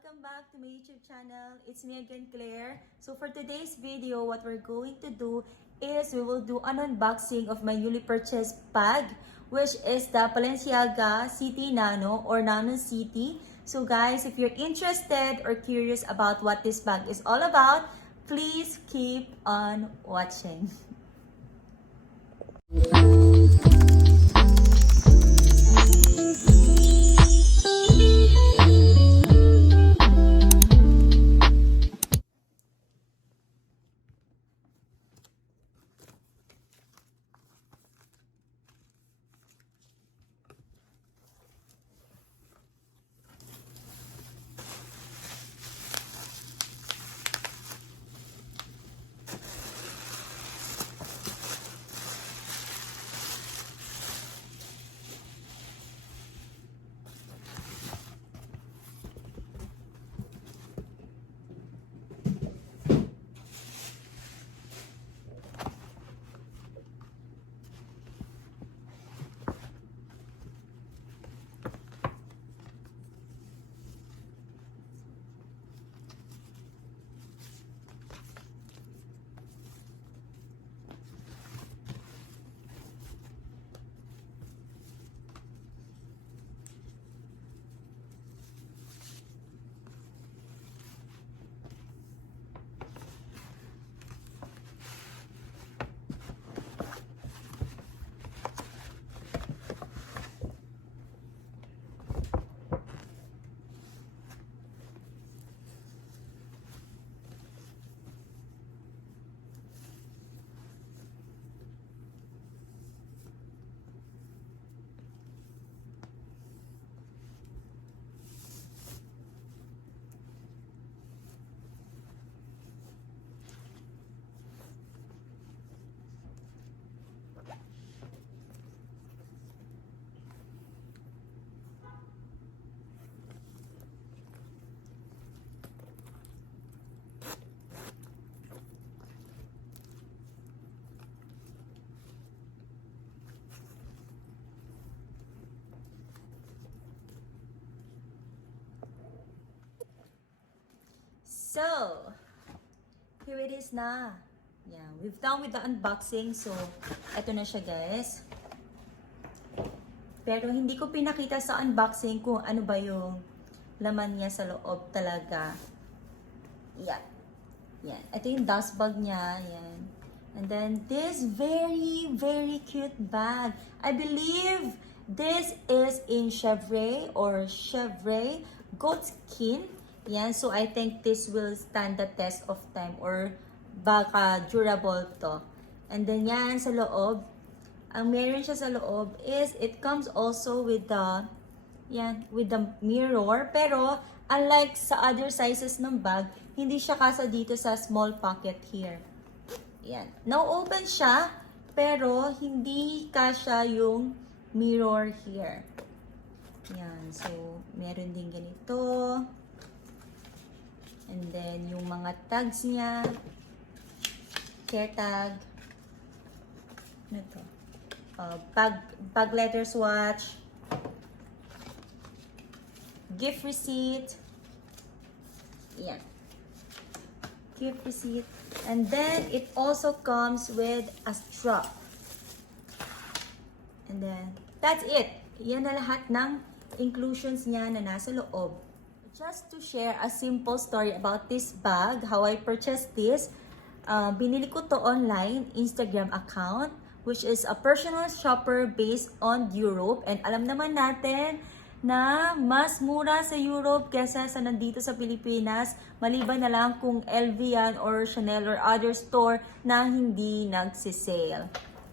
Welcome back to my YouTube channel. It's me again, Claire. So for today's video, what we're going to do is we will do an unboxing of my newly purchased bag, which is the Balenciaga City Nano or Nano City. So guys, if you're interested or curious about what this bag is all about, please keep on watching. So, here it is na. Yeah, we've done with the unboxing. So, eto na siya guys. Pero hindi ko pinakita sa unboxing kung ano ba yung laman niya sa loob talaga. Yan. Yan. Ito yung dust bag niya. Yan. And then, this very, very cute bag. I believe this is in chevre or chevre goat skin. Yan, so I think this will stand the test of time or baka durable to. And then yan sa loob, ang meron siya sa loob is it comes also with the with the mirror, pero unlike sa other sizes ng bag, hindi siya kasa dito sa small pocket here. Yan. Now open siya, pero hindi kasya yung mirror here. Yan, so meron din ganito. And then, yung mga tags niya, care tag, ano to? Bag letter swatch, gift receipt, yan, gift receipt, and then, it also comes with a strap. And then, that's it. Yan na lahat ng inclusions niya na nasa loob. Just to share a simple story about this bag, how I purchased this, binili ko to online, Instagram account, which is a personal shopper based on Europe. And alam naman natin na mas mura sa Europe kesa sa nandito sa Pilipinas, maliban na lang kung LV yan or Chanel or other store na hindi nagsisale.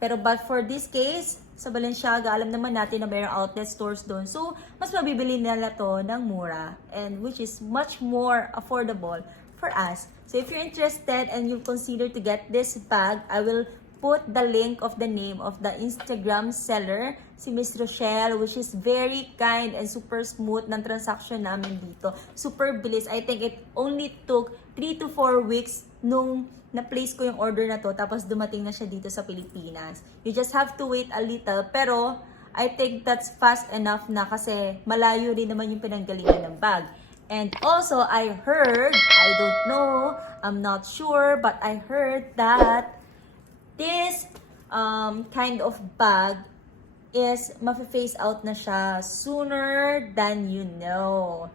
Pero but for this case, sa Balenciaga, alam naman natin na mayroong outlet stores doon. So, mas mabibili nila to ng mura, and which is much more affordable for us. So, if you're interested and you consider to get this bag, I will put the link of the name of the Instagram seller, si Miss Rochelle, which is very kind and super smooth ng transaction namin dito. Super bilis. I think it only took 3 to 4 weeks nung na-place ko yung order na to, tapos dumating na siya dito sa Pilipinas. You just have to wait a little, pero I think that's fast enough na kasi malayo rin naman yung pinanggalingan ng bag. And also, I heard, I don't know, I'm not sure, but I heard that this kind of bag is mafe-phase out na siya sooner than you know.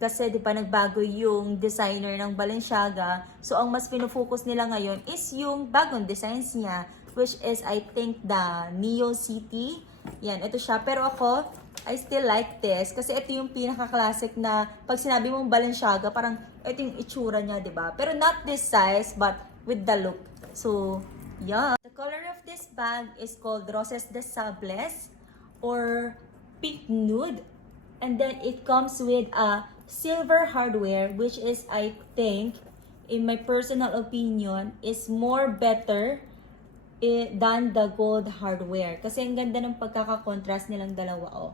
Kasi di ba nagbago yung designer ng Balenciaga, so ang mas pinofocus nila ngayon is yung bagong designs niya, which is I think the Neo City. Yan, ito siya. Pero ako, I still like this kasi ito yung pinaka-classic na pag sinabi mong Balenciaga, parang ito yung itsura niya, di ba? Pero not this size, but with the look. So, yeah. The color of this bag is called Roses de Sables or Pink Nude. And then it comes with a silver hardware, which is, I think, in my personal opinion, is more better than the gold hardware. Kasi ang ganda ng pagkaka-contrast nilang dalawa, oh.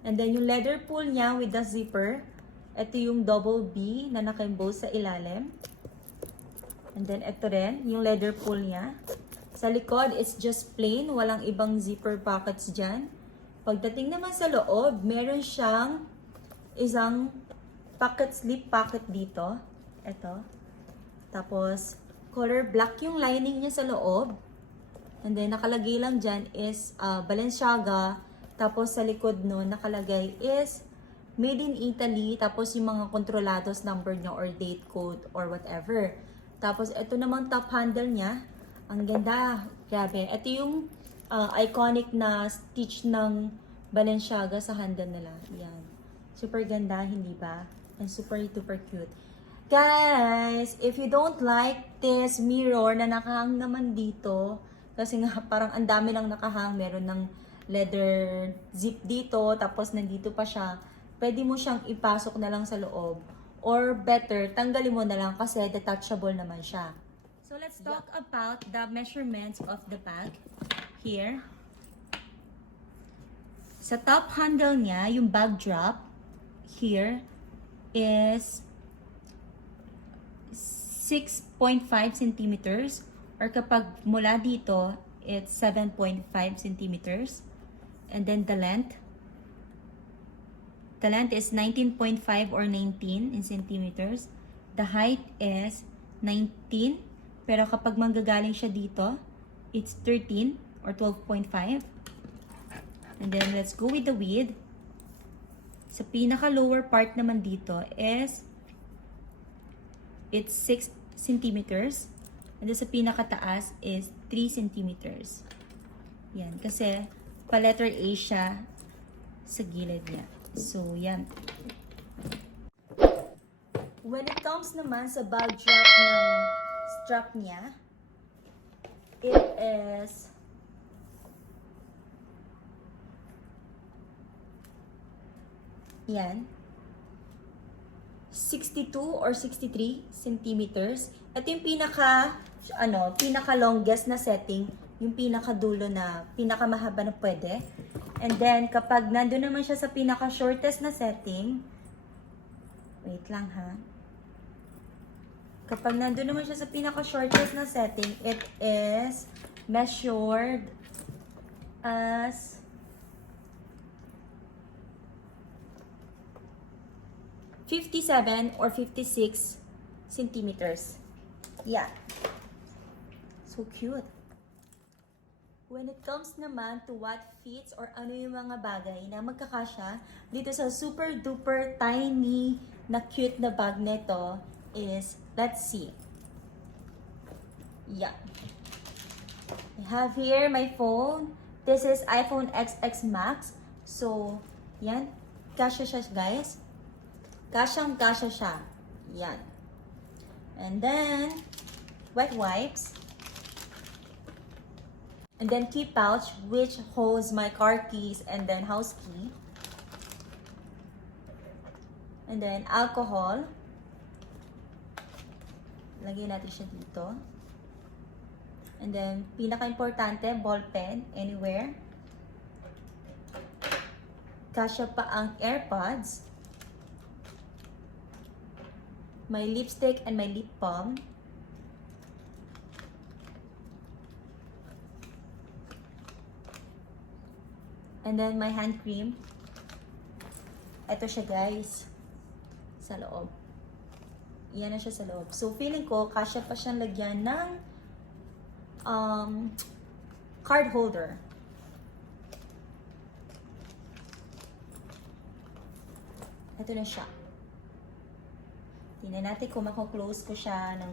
And then yung leather pull niya with the zipper. Ito yung double B na naka-emboss sa ilalim. And then ito rin, yung leather pull niya. Sa likod, it's just plain. Walang ibang zipper pockets dyan. Pagdating naman sa loob, meron siyang isang pocket, slip pocket dito. Ito. Tapos, color black yung lining niya sa loob. And then, nakalagay lang dyan is Balenciaga. Tapos, sa likod nun, nakalagay is Made in Italy. Tapos, yung mga kontrolados number niya or date code or whatever. Tapos, ito namang top handle niya. Ang ganda. Grabe. Ito yung iconic na stitch ng Balenciaga sa handle nila. Yan. Super ganda, hindi ba? And super cute. Guys, if you don't like this mirror na nakahang naman dito, kasi nga parang ang dami lang nakahang, meron ng leather zip dito, tapos nandito pa siya, pwede mo siyang ipasok na lang sa loob. Or better, tanggalin mo na lang kasi detachable naman siya. So let's talk about the measurements of the bag. Here. Sa top handle niya, yung bag drop, here, is 6.5 centimeters. Or kapag mula dito, it's 7.5 centimeters. And then the length is 19.5 or 19 in centimeters. The height is 19. Pero kapag manggagaling siya dito, it's 13 or 12.5. And then let's go with the width. Sa pinaka-lower part naman dito is it's 6 centimeters. And then sa pinaka-taas is 3 centimeters. Yan. Kasi pa-letter A siya sa gilid niya. So, yan. When it comes naman sa bag drop ng strap niya, it is yan 62 or 63 centimeters. Ito yung pinaka longest na setting, yung pinaka dulo na pinakamahaba na pwede. And then kapag nandun naman siya sa pinaka shortest na setting, wait lang ha. Kapag nandun naman siya sa pinaka shortest na setting, it is measured as 57 or 56 centimeters. Yeah. So cute. When it comes naman to what fits or ano yung mga bagay na magkakasya dito sa super duper tiny na cute na bag nito is, let's see. Yeah. I have here my phone. This is iPhone XX Max. So, yan. Kasya siya, guys. Kasyang-kasya siya. Yan. And then, wet wipes. And then key pouch, which holds my car keys and then house key. And then alcohol. Lagyan natin siya dito. And then, pinaka-importante, ball pen, anywhere. Kasya pa ang AirPods. My lipstick and my lip balm. And then my hand cream. Ito siya, guys. sa loob. Yan na siya sa loob. So, feeling ko, kasya pa siyang lagyan ng card holder. Ito na siya. Tingnan natin kung mako-close ko siya ng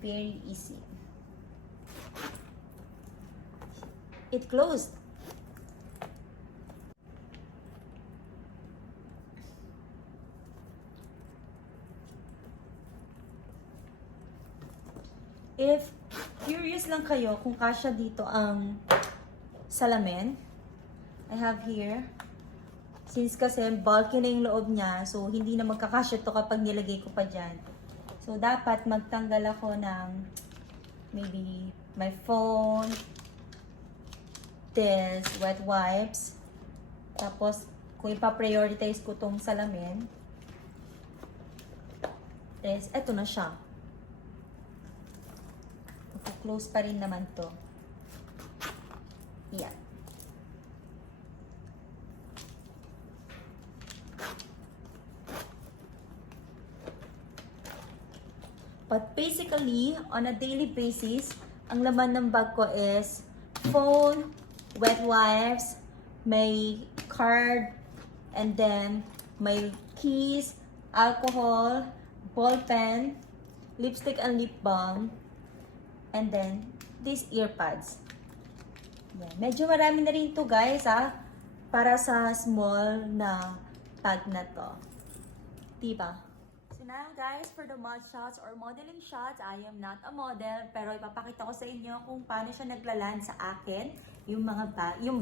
very easy. It closed. If curious lang kayo kung kasya dito ang salamin, I have here, since kasi bulky na yung loob niya, so hindi na magkakasya to kapag nilagay ko pa dyan. So dapat magtanggal ako ng maybe my phone, this, wet wipes, tapos kung ipa-prioritize ko tong salamin, is eto na siya. Close pa rin naman to. Yan. But basically, on a daily basis, ang laman ng bag ko is phone, wet wipes, may card, and then may keys, alcohol, ball pen, lipstick and lip balm, and then these earpads. Yan. Medyo marami na rin to guys para sa small na bag na to. Diba? So now guys, for the mug shots or modeling shots, I am not a model, pero ipapakita ko sa inyo kung paano siya naglaland sa akin, yung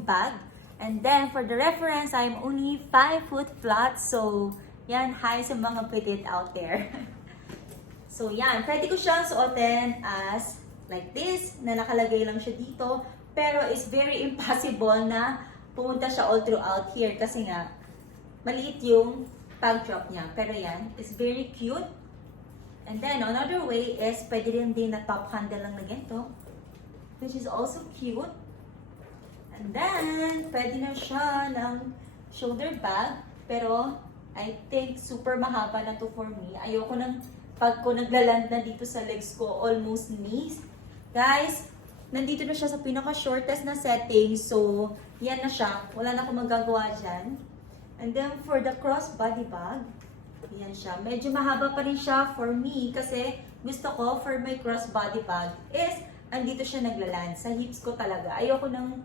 bag. And then for the reference, I am only 5 foot flat, so yan, hi sa mga petit out there. So yan, pwede ko siyang suotin as like this, na nakalagay lang siya dito, pero it's very impossible na pumunta siya all throughout here kasi nga maliit yung pag drop niya. Pero yan, it's very cute. And then another way is pwede rin din na top handle lang na ganito, which is also cute. And then pwede na siya ng shoulder bag, pero I think super mahaba na to for me. Ayoko nang pag ko naglaland na dito sa legs ko, almost knees. Guys, nandito na siya sa pinaka-shortest na setting. So, yan na siya. Wala na akong magagawa dyan. And then, for the crossbody bag, yan siya. Medyo mahaba pa rin siya for me kasi gusto ko for my crossbody bag is andito siya naglaland. Sa hips ko talaga. Ayoko ng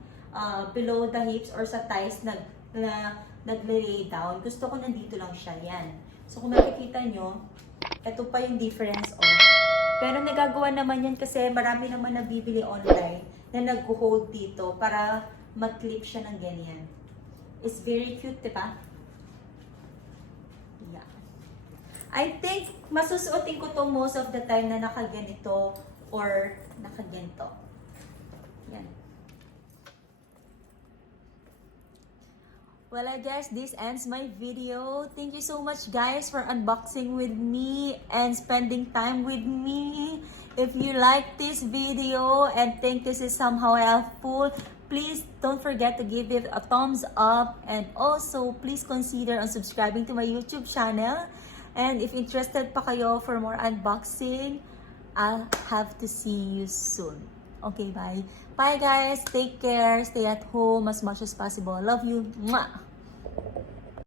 below the hips or sa thighs nag-lay down. Gusto ko nandito lang siya. Yan. So, kung makikita nyo, ito pa yung difference pero nagagawa naman yan kasi marami naman nabibili online na nag-hold dito para mag-clip siya ng ganyan. It's very cute, diba? Yeah. I think masusuotin ko to most of the time na nakaganito or nakaganito. Yan. Well, I guess this ends my video. Thank you so much guys for unboxing with me and spending time with me. If you like this video and think this is somehow helpful, please don't forget to give it a thumbs up, and also please consider on subscribing to my YouTube channel. And if interested pa kayo for more unboxing, I'll have to see you soon. Okay, bye. Bye guys. Take care. Stay at home as much as possible. Love you. Mwah!